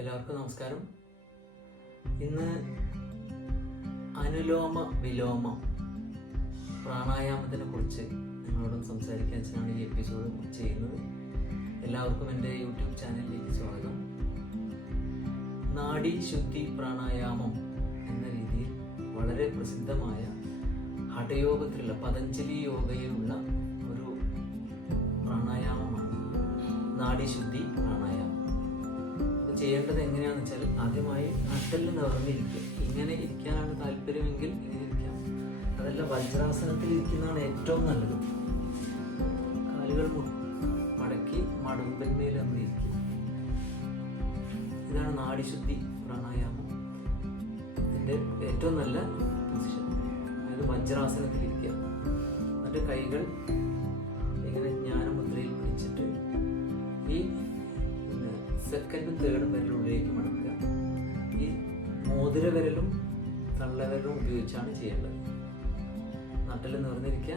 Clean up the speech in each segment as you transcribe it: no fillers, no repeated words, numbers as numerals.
എല്ലാവർക്കും നമസ്കാരം. ഇന്ന് അനുലോമ വിലോമ പ്രാണായാമത്തിനെ കുറിച്ച് നിങ്ങളോടും സംസാരിക്കാൻ വെച്ചാണ് ഈ എപ്പിസോഡ് ചെയ്യുന്നത്. എല്ലാവർക്കും എൻ്റെ യൂട്യൂബ് ചാനലിലേക്ക് സ്വാഗതം. നാഡി ശുദ്ധി പ്രാണായാമം എന്ന രീതിയിൽ വളരെ പ്രസിദ്ധമായ ഹഠയോഗത്തിലുള്ള പതഞ്ജലി യോഗയിലുള്ള ഒരു പ്രാണായാമമാണ് നാഡി ശുദ്ധി പ്രാണായാമം. ചെയ്യേണ്ടത് എങ്ങനെയാണെന്ന് വെച്ചാൽ, ആദ്യമായി നട്ടെല്ല് നിവർന്നിരിക്കുക. ഇങ്ങനെ ഇരിക്കാനാണ് താല്പര്യമെങ്കിൽ ഇങ്ങനെ ഇരിക്കാം. അതല്ല, വജ്രാസനത്തിൽ ഇരിക്കുന്നതാണ് ഏറ്റവും നല്ലത്. കാലുകൾ മടക്കി മടമ്പന്മേൽ ഇരിക്കും. ഇതാണ് നാഡിശുദ്ധി പ്രാണായാമം. ഇതിൻ്റെ ഏറ്റവും നല്ല പൊസിഷൻ. അതായത് വജ്രാസനത്തിൽ ഇരിക്കുക. എന്നിട്ട് കൈകൾ ഇങ്ങനെ ജ്ഞാനമുദ്രയിൽ പിടിച്ചിട്ട് ഈ സെക്കൻഡും തേർഡും വിരലുള്ളിലേക്ക് മടക്കുക. ഈ മോതിര വിരലും തള്ളവിരലും ഉപയോഗിച്ചാണ് ചെയ്യേണ്ടത്. നട്ടെല്ല് നിവർന്നിരിക്കുക,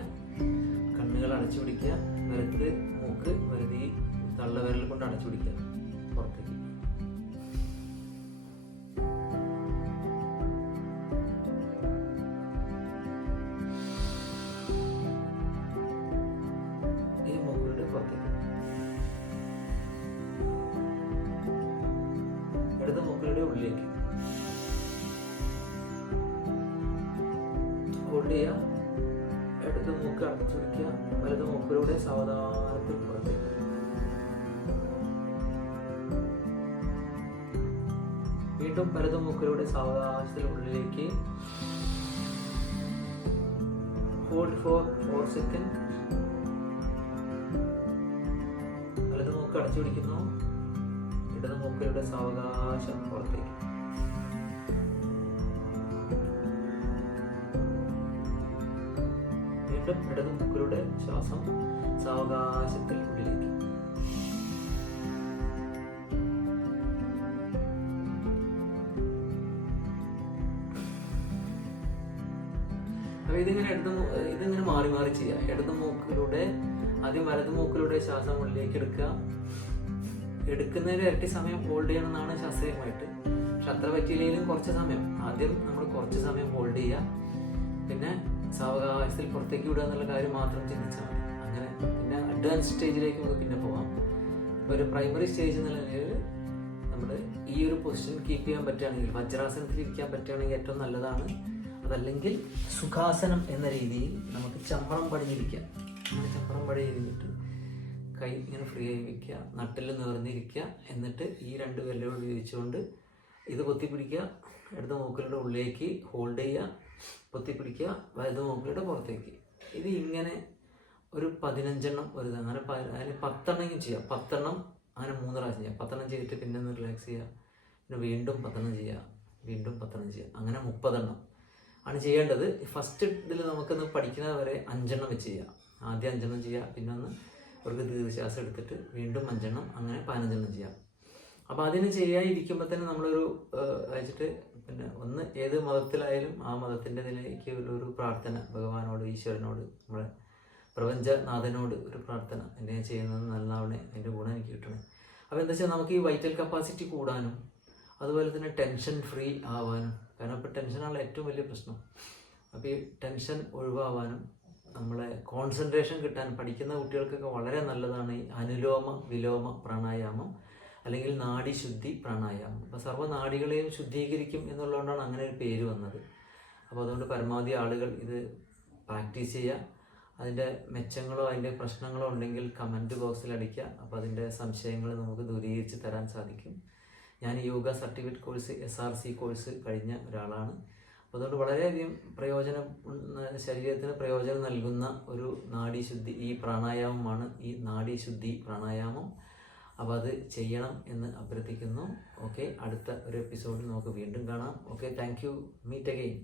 കണ്ണുകൾ അടച്ചു പിടിക്കുക, വലത്ത് മൂക്ക് വലത് ഈ തള്ളവിരൽ കൊണ്ട് അടച്ചു പിടിക്കുക പുറത്തേക്ക്. ഈ മൂക്കിലൂടെ പുറത്തേക്ക്. ഇടത് മൂക്കിലൂടെ ഉള്ളിലേക്ക് ഹോൾഡ് ചെയ്യുക. ഇടത് മൂക്ക് അടച്ചു പിടിക്കുക. വലത് മൂക്കിലൂടെ സാവധാനത്തിൽ പുറത്തേക്ക്. വീണ്ടും വലത് മൂക്കിലൂടെ സാവധാനത്തിൽ ഉള്ളിലേക്ക്. Hold four 4 second. വലത് മൂക്ക് അടച്ചു പിടിക്കുന്നു. ഇടത് മൂക്കിലൂടെ സാവകാശം പുറത്തേക്ക്. വീണ്ടും ഇടത് മൂക്കിലൂടെ ശ്വാസം സാവകാശത്തിൽ ഉള്ളിലേക്ക്. അപ്പൊ ഇതിങ്ങനെ മാറി മാറി ചെയ്യാം. ഇടത് മൂക്കിലൂടെ ആദ്യം വലത് മൂക്കിലൂടെ ശ്വാസം ഉള്ളിലേക്ക് എടുക്കുക. എടുക്കുന്നതിന് ഇരട്ടി സമയം ഹോൾഡ് ചെയ്യണമെന്നാണ് ശാസ്ത്രീയമായിട്ട്. പക്ഷെ അത്ര പറ്റിയില്ലെങ്കിലും കുറച്ച് സമയം, ആദ്യം നമ്മൾ കുറച്ച് സമയം ഹോൾഡ് ചെയ്യുക. പിന്നെ സാവകാശത്തിൽ പുറത്തേക്ക് വിടുക എന്നുള്ള കാര്യം മാത്രം ചിന്തിച്ചാൽ മതി. അങ്ങനെ പിന്നെ അഡ്വാൻസ് സ്റ്റേജിലേക്ക് നമുക്ക് പിന്നെ പോകാം. ഒരു പ്രൈമറി സ്റ്റേജ് എന്നുള്ള നിലയിൽ നമ്മൾ ഈ ഒരു പൊസിഷൻ കീപ്പ് ചെയ്യാൻ പറ്റുകയാണെങ്കിൽ, വജ്രാസനത്തിൽ ഇരിക്കാൻ പറ്റുകയാണെങ്കിൽ ഏറ്റവും നല്ലതാണ്. അതല്ലെങ്കിൽ സുഖാസനം എന്ന രീതിയിൽ നമുക്ക് ചമ്രം പടിഞ്ഞിരിക്കാം. അങ്ങനെ ചമ്രം പടിഞ്ഞിരുന്നിട്ട് കൈ ഇങ്ങനെ ഫ്രീ ആയി വയ്ക്കുക, നട്ടെല്ല് നിവർന്നിരിക്കുക. എന്നിട്ട് ഈ 2 വിരലുകൾ ഉപയോഗിച്ചുകൊണ്ട് ഇത് പൊത്തിപ്പിടിക്കുക. ഇടത് മൂക്കിലൂടെ ഉള്ളിലേക്ക് ഹോൾഡ് ചെയ്യുക, പൊത്തിപ്പിടിക്കുക, വലത് മൂക്കിലൂടെ പുറത്തേക്ക്. ഇത് ഇങ്ങനെ ഒരു 15 എണ്ണം ഒരു അങ്ങനെ അതിന് 10 എണ്ണം ചെയ്യാം. 10 എണ്ണം അങ്ങനെ 3 പ്രാവശ്യം ചെയ്യാം. 10 എണ്ണം ചെയ്തിട്ട് പിന്നെ ഒന്ന് റിലാക്സ് ചെയ്യുക. പിന്നെ വീണ്ടും 10 എണ്ണം ചെയ്യുക, വീണ്ടും 10 എണ്ണം ചെയ്യുക. അങ്ങനെ 30 എണ്ണം ആണ് ചെയ്യേണ്ടത്. ഫസ്റ്റ് ഇതിൽ നമുക്കൊന്ന് പഠിക്കുന്നത് വരെ 5 എണ്ണം വെച്ച് ചെയ്യാം. ആദ്യം 5 എണ്ണം ചെയ്യുക, പിന്നെ ഒന്ന് അവർക്ക് ദീർഘശ്വാസം എടുത്തിട്ട് വീണ്ടും 5 എണ്ണം, അങ്ങനെ 15 എണ്ണം ചെയ്യാം. അപ്പോൾ അതിന് ചെയ്യാതിരിക്കുമ്പോൾ തന്നെ നമ്മളൊരു വെച്ചിട്ട് പിന്നെ ഒന്ന് ഏത് മതത്തിലായാലും ആ മതത്തിൻ്റെ ഇതിലേക്ക് ഒരു പ്രാർത്ഥന ഭഗവാനോട്, ഈശ്വരനോട്, നമ്മുടെ പ്രപഞ്ചനാഥനോട് ഒരു പ്രാർത്ഥന, എന്നെ ചെയ്യുന്നത് നല്ലതാവണേ, എൻ്റെ ഗുണം എനിക്ക് കിട്ടണേ. അപ്പോൾ എന്താ വെച്ചാൽ നമുക്ക് ഈ വൈറ്റൽ കപ്പാസിറ്റി കൂടാനും അതുപോലെ തന്നെ ടെൻഷൻ ഫ്രീ ആവാനും, കാരണം ഇപ്പോൾ ടെൻഷനാണ് ഏറ്റവും വലിയ പ്രശ്നം. അപ്പോൾ ഈ ടെൻഷൻ ഒഴിവാവാനും നമ്മളെ കോൺസെൻട്രേഷൻ കിട്ടാൻ പഠിക്കുന്ന കുട്ടികൾക്കൊക്കെ വളരെ നല്ലതാണ് ഈ അനുലോമ വിലോമ പ്രാണായാമം, അല്ലെങ്കിൽ നാഡിശുദ്ധി പ്രാണായാമം. അപ്പോൾ സർവ്വനാഡികളെയും ശുദ്ധീകരിക്കും എന്നുള്ളതുകൊണ്ടാണ് അങ്ങനെ ഒരു പേര് വന്നത്. അപ്പോൾ അതുകൊണ്ട് പരമാവധി ആളുകൾ ഇത് പ്രാക്ടീസ് ചെയ്യുക. അതിൻ്റെ മെച്ചങ്ങളോ അതിൻ്റെ പ്രശ്നങ്ങളോ ഉണ്ടെങ്കിൽ കമൻറ്റ് ബോക്സിൽ അടിക്കുക. അപ്പോൾ അതിൻ്റെ സംശയങ്ങൾ നമുക്ക് ദൂരീകരിച്ച് തരാൻ സാധിക്കും. ഞാൻ yoga certificate course SRC course കഴിഞ്ഞ ഒരാളാണ്. അതുകൊണ്ട് വളരെയധികം ശരീരത്തിന് പ്രയോജനം നൽകുന്ന ഒരു നാഡീശുദ്ധി ഈ പ്രാണായാമമാണ് ഈ നാഡീശുദ്ധി പ്രാണായാമം. അപ്പോൾ അത് ചെയ്യണം എന്ന് അഭ്യർത്ഥിക്കുന്നു. ഓക്കെ, അടുത്ത ഒരു എപ്പിസോഡിൽ നമുക്ക് വീണ്ടും കാണാം. Okay, thank you. Meet again.